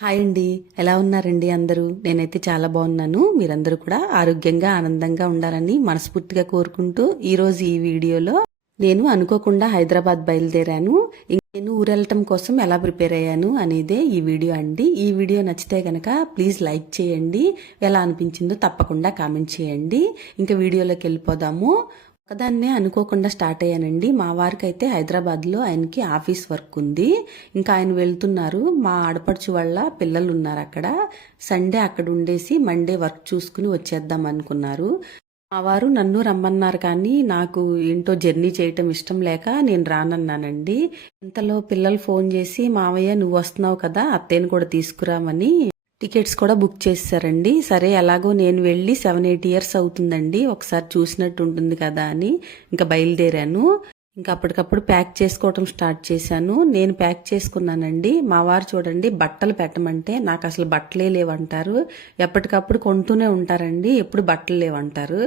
Hi అండి. ఎలా ఉన్నారండి అందరూ? నేనైతే చాలా బాగున్నాను. మీరందరూ కూడా ఆరోగ్యంగా ఆనందంగా ఉండాలని మనస్ఫూర్తిగా కోరుకుంటూ ఈరోజు ఈ వీడియోలో నేను అనుకోకుండా హైదరాబాద్ బయలుదేరాను. నేను ఊరెళ్ళటం కోసం ఎలా ప్రిపేర్ అయ్యాను అనేదే ఈ వీడియో అండి. ఈ వీడియో నచ్చితే కనుక ప్లీజ్ లైక్ చేయండి. ఎలా అనిపించిందో తప్పకుండా కామెంట్ చేయండి. ఇంకా వీడియోలోకి వెళ్ళిపోదాము. ఒకదాన్నే అనుకోకుండా స్టార్ట్ అయ్యానండి. మా వారికి అయితే హైదరాబాద్లో ఆయనకి ఆఫీస్ వర్క్ ఉంది. ఇంకా ఆయన వెళ్తున్నారు. మా ఆడపడుచు వాళ్ళ పిల్లలు ఉన్నారు అక్కడ. సండే అక్కడ ఉండేసి మండే వర్క్ చూసుకుని వచ్చేద్దాం అనుకున్నారు. మా వారు నన్ను రమ్మన్నారు, కానీ నాకు ఏంటో జర్నీ చేయటం ఇష్టం లేక నేను రానన్నానండి. ఇంతలో పిల్లలు ఫోన్ చేసి, మావయ్య నువ్వు వస్తున్నావు కదా, అత్తయ్యను కూడా తీసుకురామని టికెట్స్ కూడా బుక్ చేశారండి. సరే ఎలాగో నేను వెళ్ళి 7-8 ఇయర్స్ అవుతుందండి, ఒకసారి చూసినట్టు ఉంటుంది కదా అని ఇంకా బయలుదేరాను. ఇంకా అప్పటికప్పుడు ప్యాక్ చేసుకోవటం స్టార్ట్ చేశాను. నేను ప్యాక్ చేసుకున్నానండి. మా వారు చూడండి, బట్టలు పెట్టమంటే నాకు అసలు బట్టలే లేవంటారు. ఎప్పటికప్పుడు కొంటూనే ఉంటారండి, ఎప్పుడు బట్టలు లేవంటారు.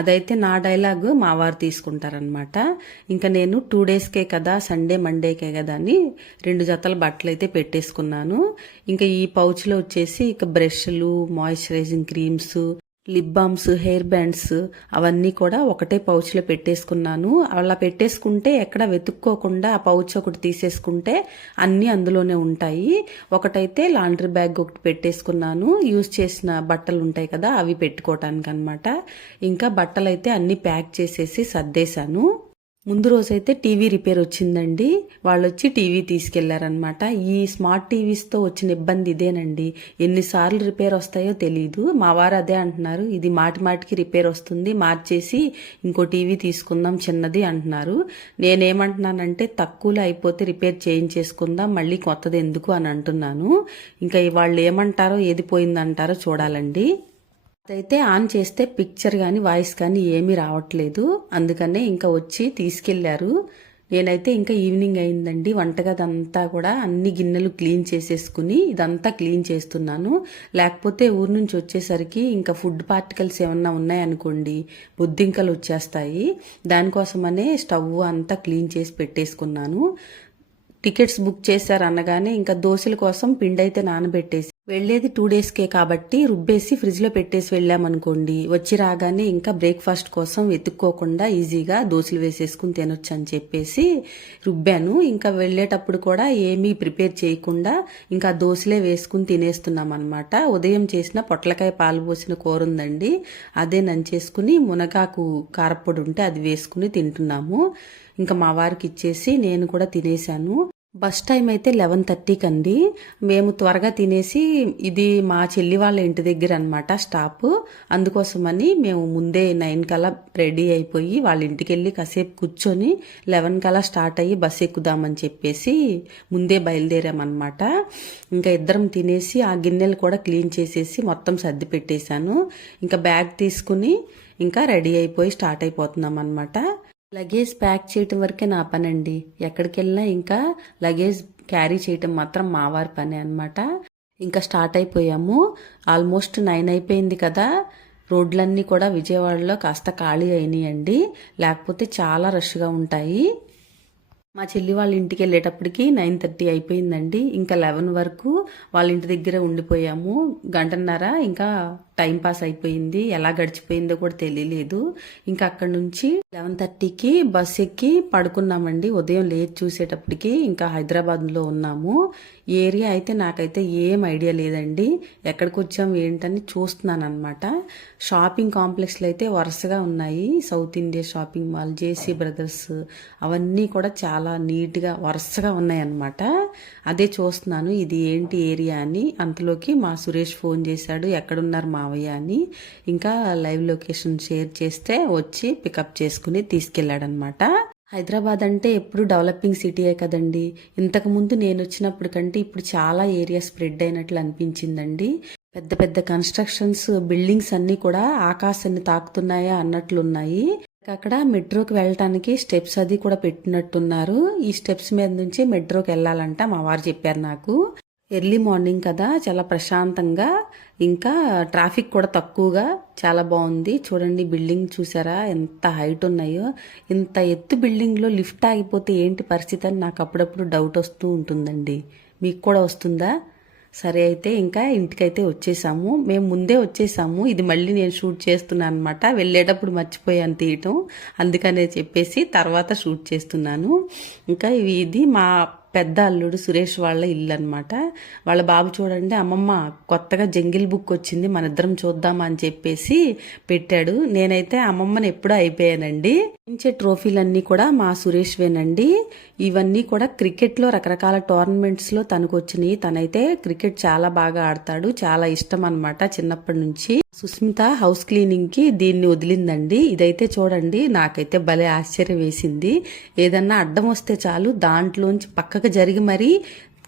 అదైతే నా డైలాగ్ మా వారు తీసుకుంటారనమాట. ఇంకా నేను 2 డేస్కే కదా, సండే మండేకే కదా అని 2 జతల బట్టలు అయితే పెట్టేసుకున్నాను. ఇంకా ఈ పౌచ్లో వచ్చేసి ఇక బ్రష్లు, moisturizing creams, lip balms, hair bands అవన్నీ కూడా ఒకటే పౌచ్లో పెట్టేసుకున్నాను. అలా పెట్టేసుకుంటే ఎక్కడ వెతుక్కోకుండా ఆ పౌచ్ ఒకటి తీసేసుకుంటే అన్నీ అందులోనే ఉంటాయి. ఒకటైతే లాండ్రీ బ్యాగ్ ఒకటి పెట్టేసుకున్నాను. యూజ్ చేసిన బట్టలు ఉంటాయి కదా, అవి పెట్టుకోవటానికి అనమాట. ఇంకా బట్టలు అయితే అన్నీ ప్యాక్ చేసేసి సర్దేశాను. ముందు రోజైతే టీవీ రిపేర్ వచ్చిందండి. వాళ్ళు వచ్చి టీవీ తీసుకెళ్లారనమాట. ఈ స్మార్ట్ టీవీస్తో వచ్చిన ఇబ్బంది ఇదేనండి. ఎన్నిసార్లు రిపేర్ వస్తాయో తెలీదు. మా వారు అదే అంటున్నారు, ఇది మాటి మాటికి రిపేర్ వస్తుంది, మార్చేసి ఇంకో టీవీ తీసుకుందాం చిన్నది అంటున్నారు. నేనేమంటున్నానంటే తక్కువలో అయిపోతే రిపేర్ చేయించేసుకుందాం, మళ్ళీ కొత్తది ఎందుకు అని అంటున్నాను. ఇంకా వాళ్ళు ఏమంటారో ఏది పోయిందంటారో చూడాలండి. అదైతే ఆన్ చేస్తే పిక్చర్ కానీ వాయిస్ కానీ ఏమీ రావట్లేదు. అందుకనే ఇంకా వచ్చి తీసుకెళ్లారు. నేనైతే ఇంకా ఈవినింగ్ అయిందండి. వంటగది అంతా కూడా అన్ని గిన్నెలు క్లీన్ చేసేసుకుని ఇదంతా క్లీన్ చేస్తున్నాను. లేకపోతే ఊరు నుంచి వచ్చేసరికి ఇంకా ఫుడ్ పార్టికల్స్ ఏమన్నా ఉన్నాయనుకోండి, బొద్దింకలు వచ్చేస్తాయి. దానికోసమనే స్టవ్ అంతా క్లీన్ చేసి పెట్టేసుకున్నాను. టికెట్స్ బుక్ చేశారు అనగానే ఇంకా దోశల కోసం పిండి అయితే నానబెట్టేసి, వెళ్లేది 2 డేస్కే కాబట్టి రుబ్బేసి ఫ్రిడ్జ్లో పెట్టేసి వెళ్ళామనుకోండి, వచ్చి రాగానే ఇంకా బ్రేక్ఫాస్ట్ కోసం వెతుక్కోకుండా ఈజీగా దోశలు వేసేసుకుని తినొచ్చు అని చెప్పేసి రుబ్బాను. ఇంకా వెళ్ళేటప్పుడు కూడా ఏమీ ప్రిపేర్ చేయకుండా ఇంకా దోశలే వేసుకుని తినేస్తున్నాం అనమాట. ఉదయం చేసిన పొట్లకాయ పాలు పోసిన కూర ఉందండి, అదే నంచేసుకుని మునగాకు కారపొడి ఉంటే అది వేసుకుని తింటున్నాము. ఇంకా మా వారికి ఇచ్చేసి నేను కూడా తినేశాను. బస్ టైం అయితే 11:30కి అండి. మేము త్వరగా తినేసి, ఇది మా చెల్లి వాళ్ళ ఇంటి దగ్గర అనమాట స్టాప్. అందుకోసమని మేము ముందే 9 కల్లా రెడీ అయిపోయి వాళ్ళ ఇంటికి వెళ్ళి కాసేపు కూర్చొని 11 కల్లా స్టార్ట్ అయ్యి బస్ ఎక్కుదామని చెప్పేసి ముందే బయలుదేరామన్నమాట. ఇంకా ఇద్దరం తినేసి ఆ గిన్నెలు కూడా క్లీన్ చేసేసి మొత్తం సర్ది పెట్టేశాను. ఇంకా బ్యాగ్ తీసుకుని ఇంకా రెడీ అయిపోయి స్టార్ట్ అయిపోతున్నాం అనమాట. లగేజ్ ప్యాక్ చేయటం వరకే నా పని అండి. ఎక్కడికి వెళ్ళినా ఇంకా లగేజ్ క్యారీ చేయటం మాత్రం మా వారి పని అనమాట. ఇంకా స్టార్ట్ అయిపోయాము. ఆల్మోస్ట్ 9 అయిపోయింది కదా. రోడ్లన్నీ కూడా విజయవాడలో కాస్త ఖాళీ అయినాయండి, లేకపోతే చాలా రష్గా ఉంటాయి. మా చెల్లి వాళ్ళ ఇంటికి వెళ్ళేటప్పటికి 9:30 అయిపోయిందండి. ఇంకా 11 వరకు వాళ్ళ ఇంటి దగ్గర ఉండిపోయాము. గంటన్నర ఇంకా టైం పాస్ అయిపోయింది. ఎలా గడిచిపోయిందో కూడా తెలియలేదు. ఇంకా అక్కడి నుంచి 11:30కి బస్ ఎక్కి పడుకున్నామండి. ఉదయం లేచి చూసేటప్పటికి ఇంకా హైదరాబాద్లో ఉన్నాము. ఏరియా అయితే నాకైతే ఏం ఐడియా లేదండి. ఎక్కడికి వచ్చాము ఏంటని చూస్తున్నాను అనమాట. షాపింగ్ కాంప్లెక్స్లు అయితే వరుసగా ఉన్నాయి. South India shopping mall, JC brothers అవన్నీ కూడా చాలా నీట్గా వరుసగా ఉన్నాయన్నమాట. అదే చూస్తున్నాను ఇది ఏంటి ఏరియా అని. అంతలోకి మా సురేష్ ఫోన్ చేశాడు, ఎక్కడున్నారు మావయ్య అని. ఇంకా లైవ్ లొకేషన్ షేర్ చేస్తే వచ్చి పికప్ చేసుకుని తీసుకెళ్లాడనమాట. హైదరాబాద్ అంటే ఎప్పుడు డెవలపింగ్ సిటీయే కదండి. ఇంతకుముందు నేను వచ్చినప్పుడు కంటే ఇప్పుడు చాలా ఏరియా స్ప్రెడ్ అయినట్లు అనిపించిందండి. పెద్ద పెద్ద కన్స్ట్రక్షన్స్, బిల్డింగ్స్ అన్నీ కూడా ఆకాశాన్ని తాకుతున్నాయా అన్నట్లున్నాయి. అక్కడ మెట్రోకి వెళ్ళటానికి స్టెప్స్ అది కూడా పెట్టినట్టున్నారు. ఈ స్టెప్స్ మీద నుంచి మెట్రోకి వెళ్ళాలంట మా వారు చెప్పారు నాకు. ఎర్లీ మార్నింగ్ కదా, చాలా ప్రశాంతంగా, ఇంకా ట్రాఫిక్ కూడా తక్కువగా, చాలా బాగుంది. చూడండి బిల్డింగ్ చూసారా ఎంత హైట్ ఉన్నాయో. ఇంత ఎత్తు బిల్డింగ్లో లిఫ్ట్ ఆగిపోతే ఏంటి పరిస్థితి అని నాకు అప్పుడప్పుడు డౌట్ వస్తూ ఉంటుందండి. మీకు కూడా వస్తుందా? సరే అయితే ఇంకా ఇంటికైతే వచ్చేసాము. మేము ముందే వచ్చేసాము. ఇది మళ్ళీ నేను షూట్ చేస్తున్నాను అనమాట. వెళ్ళేటప్పుడు మర్చిపోయాను తీయటం, అందుకనే చెప్పేసి తర్వాత షూట్ చేస్తున్నాను. ఇంకా ఇది మా పెద్ద అల్లుడు సురేష్ వాళ్ళ ఇల్లు అనమాట. వాళ్ళ బాబు చూడండి, అమ్మమ్మ కొత్తగా జంగిల్ బుక్ వచ్చింది, మన ఇద్దరం చూద్దామా అని చెప్పేసి పెట్టాడు. నేనైతే అమ్మమ్మని ఎప్పుడూ అయిపోయానండి. ఇచ్చే ట్రోఫీలన్నీ కూడా మా సురేష్వేనండి. ఇవన్నీ కూడా క్రికెట్లో రకరకాల టోర్నమెంట్స్లో తనకు వచ్చినాయి. తనైతే క్రికెట్ చాలా బాగా ఆడతాడు, చాలా ఇష్టం అనమాట చిన్నప్పటి నుంచి. సుస్మిత హౌస్ క్లీనింగ్ కి దీన్ని వదిలిందండి. ఇదైతే చూడండి, నాకైతే భలే ఆశ్చర్యం వేసింది. ఏదన్నా అడ్డం వస్తే చాలు దాంట్లోంచి పక్కకు జరిగి మరీ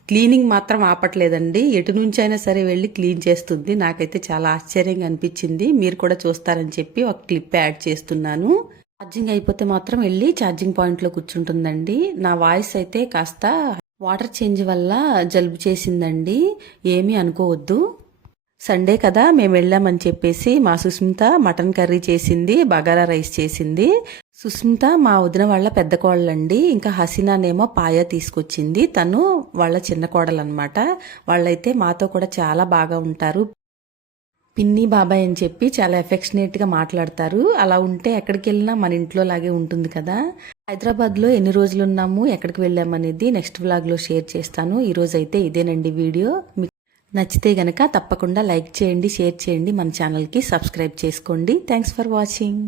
క్లీనింగ్ మాత్రం ఆపట్లేదండి. ఎటు నుంచి అయినా సరే వెళ్ళి క్లీన్ చేస్తుంది. నాకైతే చాలా ఆశ్చర్యంగా అనిపించింది. మీరు కూడా చూస్తారని చెప్పి ఒక క్లిప్ యాడ్ చేస్తున్నాను. ఛార్జింగ్ అయిపోతే మాత్రం వెళ్ళి ఛార్జింగ్ పాయింట్లో కూర్చుంటుందండి. నా వాయిస్ అయితే కాస్త వాటర్ చేంజ్ వల్ల జలుబు చేసిందండి, ఏమీ అనుకోవద్దు. సండే కదా మేము వెళ్ళామని చెప్పేసి మా సుస్మిత మటన్ కర్రీ చేసింది, బగారా రైస్ చేసింది. సుస్మిత మా వదిన వాళ్ళ పెద్ద కోడలండి. ఇంకా హసీనానేమో పాయ తీసుకొచ్చింది, తను వాళ్ళ చిన్న కోడలన్నమాట. వాళ్ళైతే మాతో కూడా చాలా బాగా ఉంటారు. పిన్ని బాబాయ్ అని చెప్పి చాలా ఎఫెక్షనేట్గా మాట్లాడతారు. అలా ఉంటే ఎక్కడికి వెళ్ళినా మన ఇంట్లో లాగే ఉంటుంది కదా. హైదరాబాద్లో ఎన్ని రోజులు ఉన్నాము, ఎక్కడికి వెళ్ళామనేది నెక్స్ట్ వ్లాగ్లో షేర్ చేస్తాను. ఈరోజు అయితే ఇదేనండి వీడియో. మీకు నచ్చితే గనక తప్పకుండా లైక్ చేయండి, షేర్ చేయండి, మన ఛానల్కి సబ్స్క్రైబ్ చేసుకోండి. Thanks for watching.